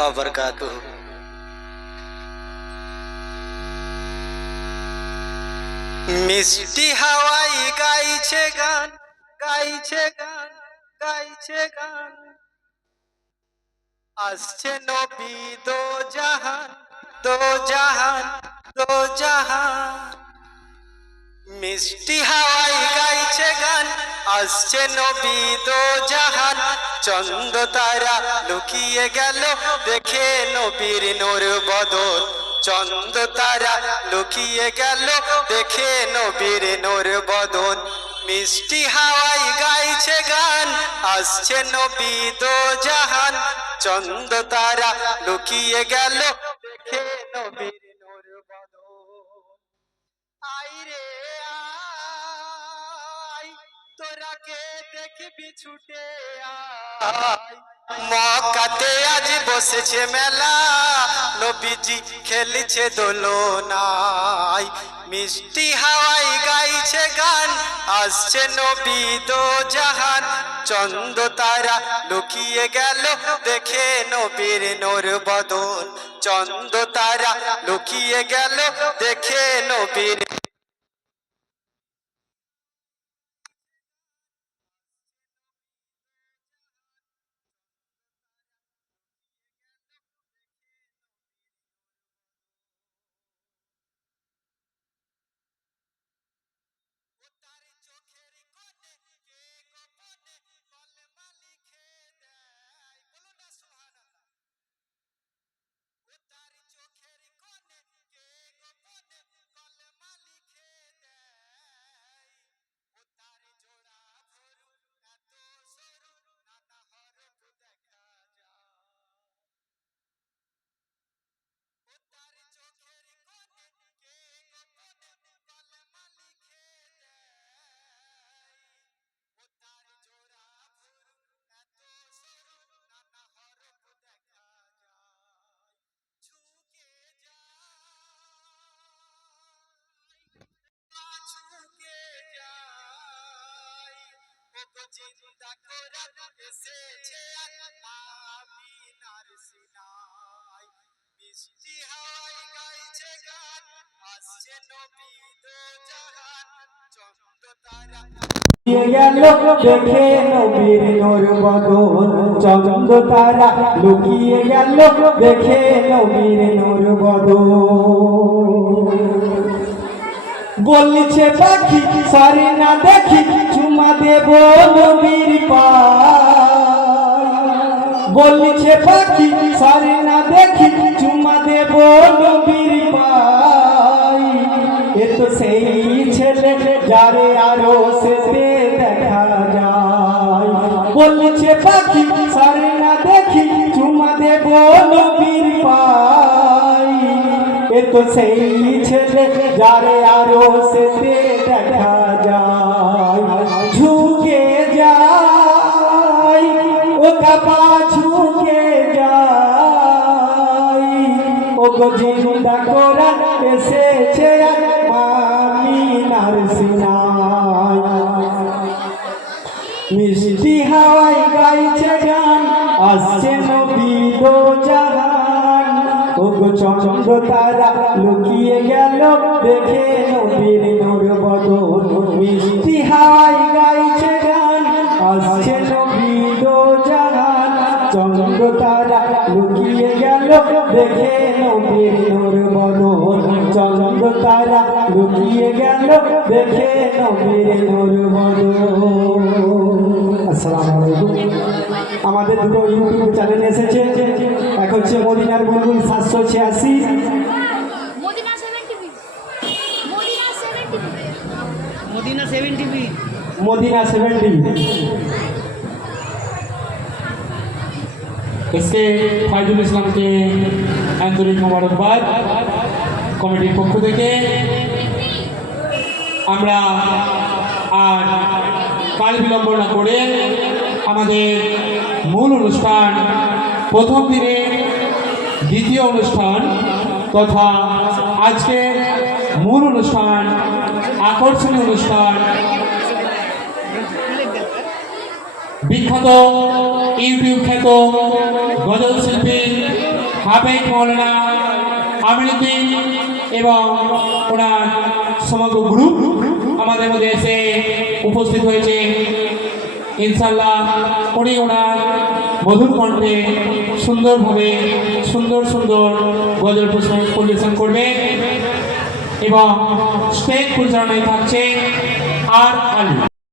وبركاته মিষ্টি হাওয়াই গাইছে গান গাইছে গান গাইছে গান আসছে নবী দো জাহান দো জাহান দো জাহান মিষ্টি হাওয়াই গাইছে গান আসছে নবী দো জাহান চন্দ তারা লুকিয়ে গেল, দেখে নবীর নূর বদল। চন্দ তারা লুকিয়ে গেল, দেখে নবীর নূর বদল। মিষ্টি হাওয়াই গাইছে গান, আসছে নবী দো জাহান। চন্দ তারা লুকিয়ে গেল, দেখে নবীর তোরা কে দেখবি ছুটে মকাতে আজ বসেছে মেলা, নবীজি খেলছে দোলনায়। মিষ্টি হাওয়াই গাইছে গান, আসছে নবী দো জাহান। চন্দ তারা লুকিয়ে গেল, দেখে নবীর নোর বদন। চন্দ তারা লুকিয়ে গেল, দেখে নবীর তার জিন্দা কোরআন এসেছে আমিনার সিনাই মিষ্টি হাওয়াই গাইছে গান, আসছে নবী দো জাহান। চন্দ্র তারা গেল দেখে নবীর নূর বদন, চন্দ্র তারা লুকিয়ে গেল দেখে নবীর নূর বদন। বলছে, পাখি সারি না দেখি, চুমা দেব নবীর বলছে, পাখি সারি না দেখি, চুমা দেব নবীর এ তো সেই ছেলে যারে আরও সেতে দেখা যায়। বলছে, পাখি সারি না দেখি, চুমা দেব নবীর তো সেই ছেলে যারে আরও সেতে দেখা যায় ঝুঁকে যায় ও কাপা ঝুঁকে যায় ও গো জিন্দা কোরআন এসেছে আমিনার সিনায় মিষ্টি হাওয়াই গাইছে গান আসছে নবী দো জাহান ও গো চন্দ্র তারা লুকিয়ে গেল। দেখে নবীর নূর বদন মিষ্টি হাওয়াই গাইছে গান। আসছে নবী দো জাহান চন্দ্র তারা লুকিয়ে গেল। দেখে নবীর নূর বদন চন্দ্র তারা লুকিয়ে গেল। দেখে নবীর নূর বদন আসসালামু আলাইকুম। আমাদের দুটো ইউটিউব চ্যানেল এসেছে। এক হচ্ছে মদিনার বুলবুল সাতশো ছিয়াশি। Madina seven TV Madina seven TV SK Faizul ইসলামকে আন্তরিক মোবারকবাদ কমিটির পক্ষ থেকে। আমরা আর কাল বিলম্ব না করে আমাদের মূল অনুষ্ঠান, প্রথম দিনে দ্বিতীয় অনুষ্ঠান তথা আজকে মূল অনুষ্ঠান, আকর্ষণীয় অনুষ্ঠান। বিখ্যাত ইউটিউব খ্যাত গজল শিল্পী হাফেজ মৌলানা আমিরুদ্দিন এবং ওনার সমগ্র গ্রুপ আমাদের মধ্যে এসে উপস্থিত হয়েছে। ইনশাল্লাহ উনি ওনার মধুর কণ্ঠে সুন্দরভাবে সুন্দর সুন্দর গজল পরিবেশন করবে এবং স্টেজ পরিচালনায় থাকছে আর আলী।